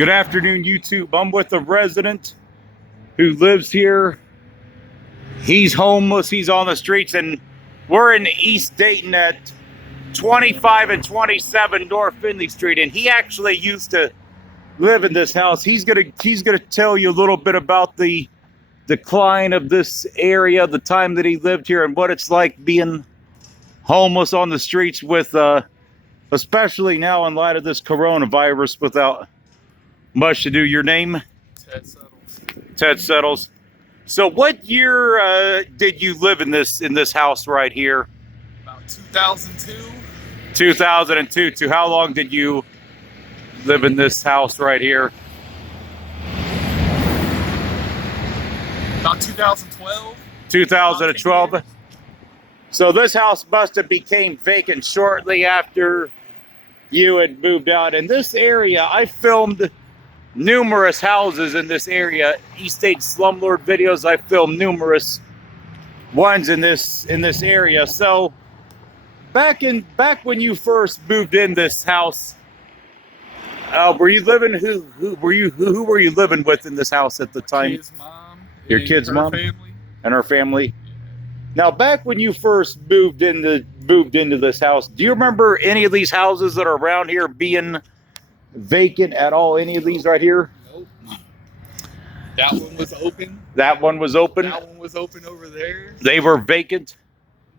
Good afternoon, YouTube. I'm with a resident who lives here. He's homeless. He's on the streets, and we're in East Dayton at 25 and 27 North Finley Street. And he actually used to live in this house. He's gonna tell you a little bit about the decline of this area, the time that he lived here, and what it's like being homeless on the streets with, especially now in light of this coronavirus, without much to do. Your name? Ted Settles. Ted Settles. So what year did you live in this house right here? About 2002. 2002. To how long did you live in this house right here? About 2012. 2012. So this house must have became vacant shortly after you had moved out. In this area, I filmed numerous houses in this area. East Dayton slumlord videos. I filmed numerous ones in this area. So back when you first moved in this house, were you living? Who were you living with in this house at the time? Kid's mom. Your kid's mom family. and her family. Now, back when you first moved into this house, do you remember any of these houses that are around here being vacant at all? Any of these right here? Nope. That one was open. That one was open. That one was open over there. They were vacant.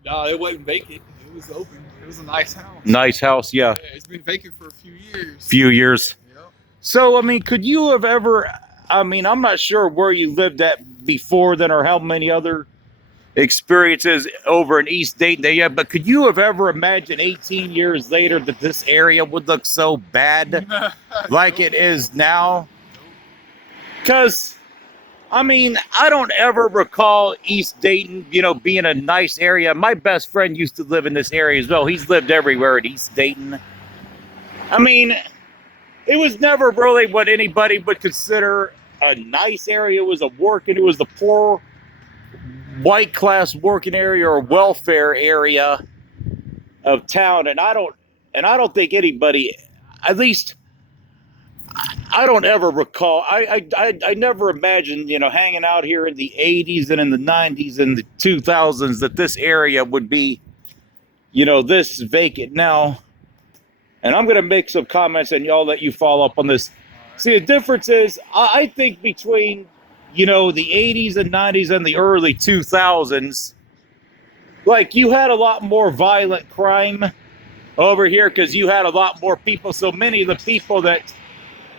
No, it wasn't vacant. It was open. It was a nice house. Nice house, yeah. Yeah, it's been vacant for a few years. Few years. Yep. So, I mean, could you have ever? I mean, I'm not sure where you lived at before then, or how many other experiences over in East Dayton they had, but could you have ever imagined 18 years later that this area would look so bad like it is now? Because, I mean, I don't ever recall East Dayton, being a nice area. My best friend used to live in this area as well. He's lived everywhere in East Dayton. I mean, it was never really what anybody would consider a nice area. It was the poor white class working area or welfare area of town, and I don't think anybody, at least I don't ever recall. I never imagined, hanging out here in the 80s and in the 90s and the 2000s that this area would be, this vacant now. And I'm going to make some comments and y'all let you follow up on this. See, the difference is, I think between, the 80s and 90s and the early 2000s, like, you had a lot more violent crime over here because you had a lot more people. So many of the people that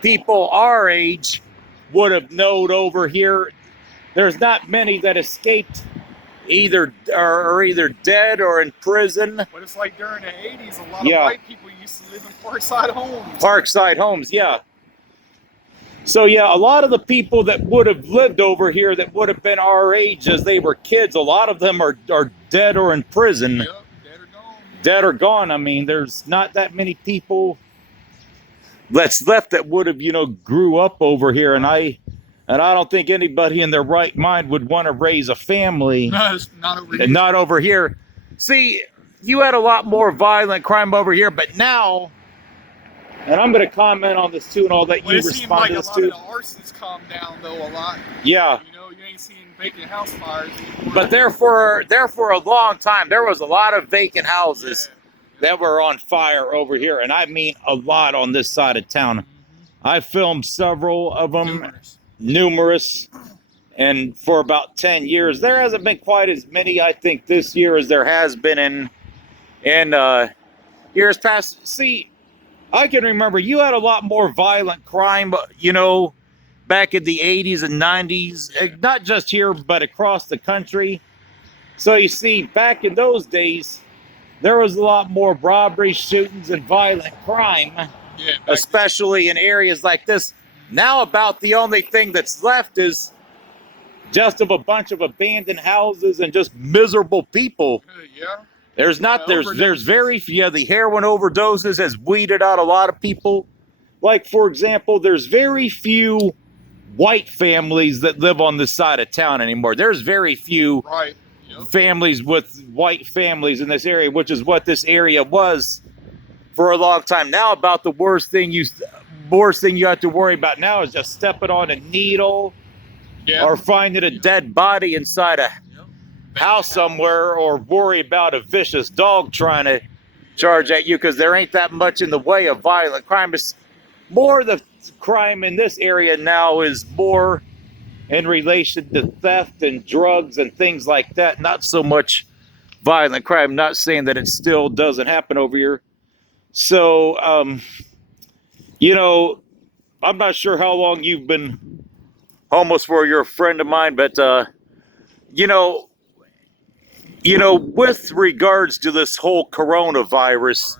people our age would have known over here, there's not many that escaped either dead or in prison. But it's like during the 80s, a lot of white people used to live in Parkside homes. Parkside homes, yeah. So yeah, a lot of the people that would have lived over here that would have been our age as they were kids, a lot of them are dead or in prison. Yep, dead or gone. Dead or gone. I mean, there's not that many people that's left that would have, grew up over here. And I don't think anybody in their right mind would want to raise a family. No, it's not over here. Not over here. See, you had a lot more violent crime over here, but now, and I'm going to comment on this too, and all that you respond to this too. A lot of the arsons calmed down though a lot. Yeah. You ain't seeing vacant house fires anymore. But there for a long time, there was a lot of vacant houses that were on fire over here, and I mean a lot on this side of town. Mm-hmm. I filmed several of them, numerous, and for about 10 years. There hasn't been quite as many, I think, this year as there has been in years past. See, I can remember you had a lot more violent crime, back in the 80s and 90s, not just here, but across the country. So you see, back in those days, there was a lot more robberies, shootings, and violent crime, especially in areas like this. Now about the only thing that's left is just of a bunch of abandoned houses and just miserable people. Yeah. There's very few. The heroin overdoses has weeded out a lot of people. Like, for example, there's very few white families that live on this side of town anymore. There's very few families with white families in this area, which is what this area was for a long time. Now, about the worst thing worst thing you have to worry about now is just stepping on a needle or finding a dead body inside a house somewhere, or worry about a vicious dog trying to charge at you, because there ain't that much in the way of violent crime. It's more the crime in this area now is more in relation to theft and drugs and things like that, not so much violent crime. Not saying that it still doesn't happen over here. So, you know, I'm not sure how long you've been homeless for. You're a friend of mine, but, you know, with regards to this whole coronavirus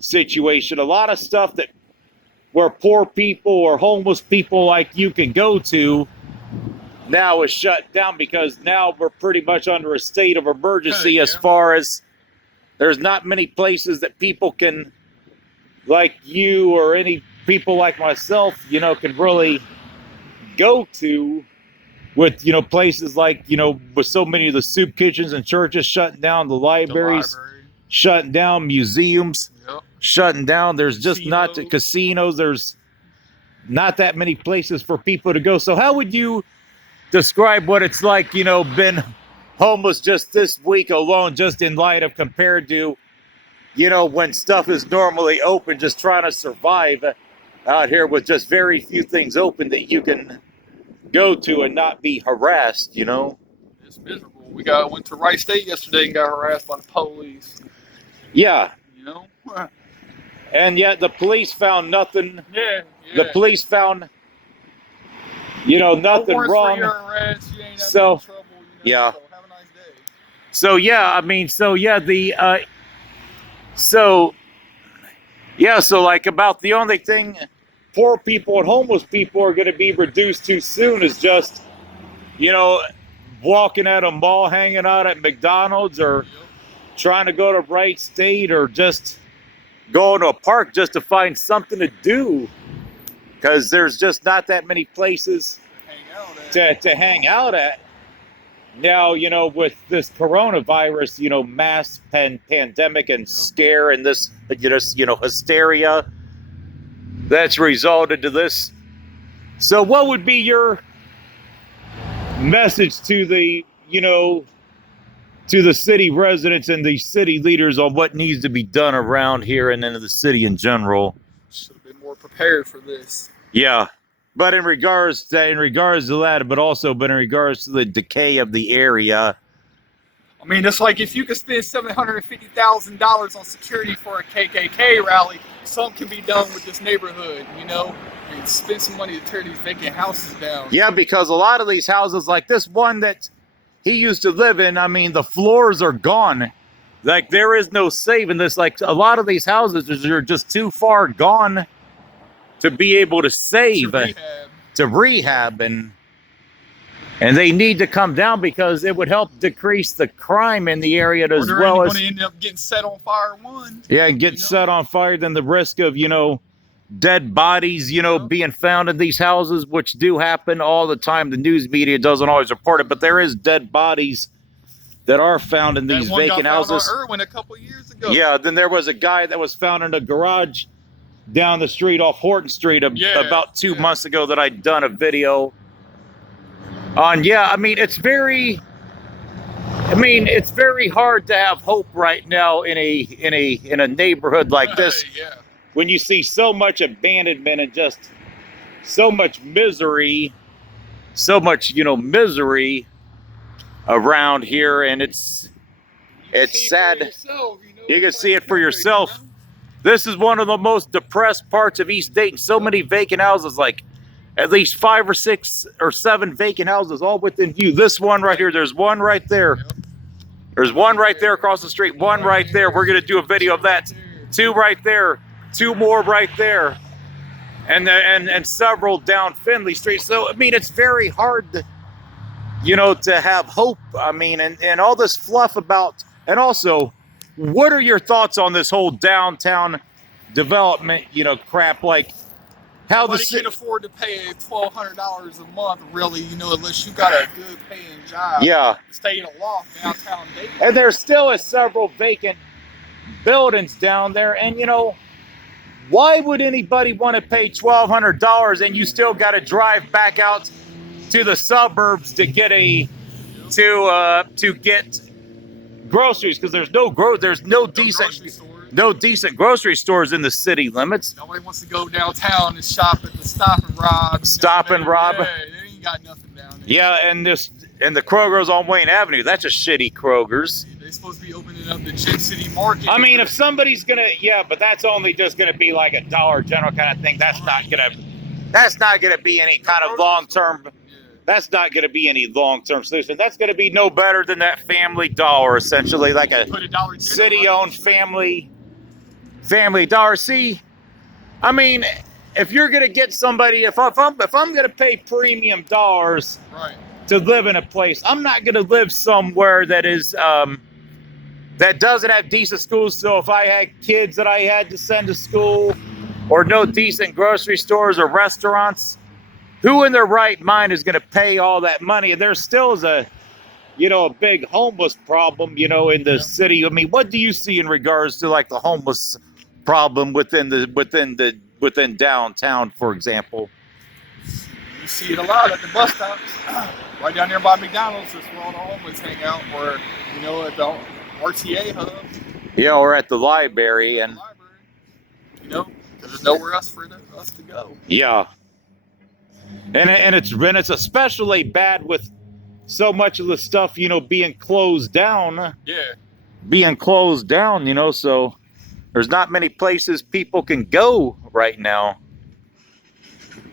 situation, a lot of stuff that where poor people or homeless people like you can go to now is shut down, because now we're pretty much under a state of emergency as far as there's not many places that people can, like you or any people like myself, can really go to, with, places like, with so many of the soup kitchens and churches shutting down, the libraries shutting down, museums shutting down. There's just not casinos. There's not that many places for people to go. So how would you describe what it's like, been homeless just this week alone, just in light of compared to, when stuff is normally open, just trying to survive out here with just very few things open that you can go to and not be harassed, It's miserable. Went to Wright State yesterday and got harassed by the police. Yeah. And yet the police found nothing. Yeah. The police found, nothing wrong. For your arrest. You ain't So, trouble, yeah. So have a nice day. So yeah, so like about the only thing poor people and homeless people are going to be reduced to soon is just, walking at a mall, hanging out at McDonald's, or trying to go to Wright State, or just going to a park just to find something to do, because there's just not that many places to hang out at. Now, with this coronavirus, mass pandemic and scare, and this, hysteria that's resulted to this. So what would be your message to the, to the city residents and the city leaders on what needs to be done around here and in the city in general? Should have been more prepared for this. Yeah. But in regards to that, but in regards to the decay of the area. I mean, it's like if you could spend $750,000 on security for a KKK rally, something can be done with this neighborhood, and spend some money to tear these vacant houses down. Yeah, because a lot of these houses, like this one that he used to live in, I mean, the floors are gone. Like, there is no saving this. Like, a lot of these houses are just too far gone to be able to save, to rehab, and they need to come down, because it would help decrease the crime in the area as well as. Going to end up getting set on fire one. Yeah, and get set on fire, then the risk of dead bodies being found in these houses, which do happen all the time. The news media doesn't always report it, but there is dead bodies that are found in these vacant houses. On Irwin a couple years ago. Yeah, then there was a guy that was found in a garage down the street off Horton Street about 2 months ago that I'd done a video on. Yeah, I mean, it's very hard to have hope right now in a neighborhood like this. When you see so much abandonment and just so much misery, misery around here, and it's sad. You can see it for yourself. This is one of the most depressed parts of East Dayton. So many vacant houses, like at least 5 or 6 or 7 vacant houses all within view. This one right here, there's one right there. There's one right there across the street, one right there. We're going to do a video of that. 2 right there, 2 more right there, and several down Finley Street. So, I mean, it's very hard to, to have hope. I mean, and all this fluff about, and also, what are your thoughts on this whole downtown development, crap? Like, how nobody can afford to pay $1,200 a month, really, unless you got a good paying job. Yeah. Stay in a loft downtown Dayton. And there still is several vacant buildings down there, and Why would anybody want to pay $1,200 and you still got to drive back out to the suburbs to get to get groceries? Because there's no decent grocery stores in the city limits. Nobody wants to go downtown and shop at the Stop and Rob. Stop and Rob. Yeah, they ain't got nothing down there. Yeah, and the Kroger's on Wayne Avenue. That's a shitty Kroger's. They're supposed to be opening up the Gym City Market. I mean, if somebody's gonna, yeah, but that's only just gonna be like a Dollar General kind of thing. That's not gonna be any kind of long term. That's not gonna be any long term solution. That's gonna be no better than that Family Dollar, essentially, like a city-owned family dollar. See, I mean, if you're gonna get somebody, if I'm gonna pay premium dollars to live in a place, I'm not gonna live somewhere that is that doesn't have decent schools. So if I had kids that I had to send to school, or no decent grocery stores or restaurants, who in their right mind is going to pay all that money? And there still is a big homeless problem, in the city. I mean, what do you see in regards to like the homeless problem within downtown, for example? You see it a lot at the bus stops, right down there by McDonald's. That's where all the homeless hang out, or at the RTA hub. Yeah, or at the library, and because there's nowhere else for us to go. Yeah, and it's especially bad with so much of the stuff being closed down. Yeah, being closed down. So there's not many places people can go right now.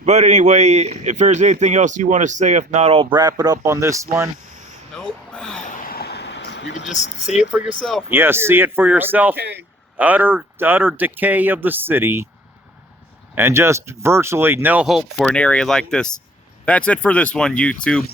But anyway, if there's anything else you want to say, if not, I'll wrap it up on this one. Nope. You can just see it for yourself. Right here. See it for yourself. Utter decay of the city. And just virtually no hope for an area like this. That's it for this one, YouTube.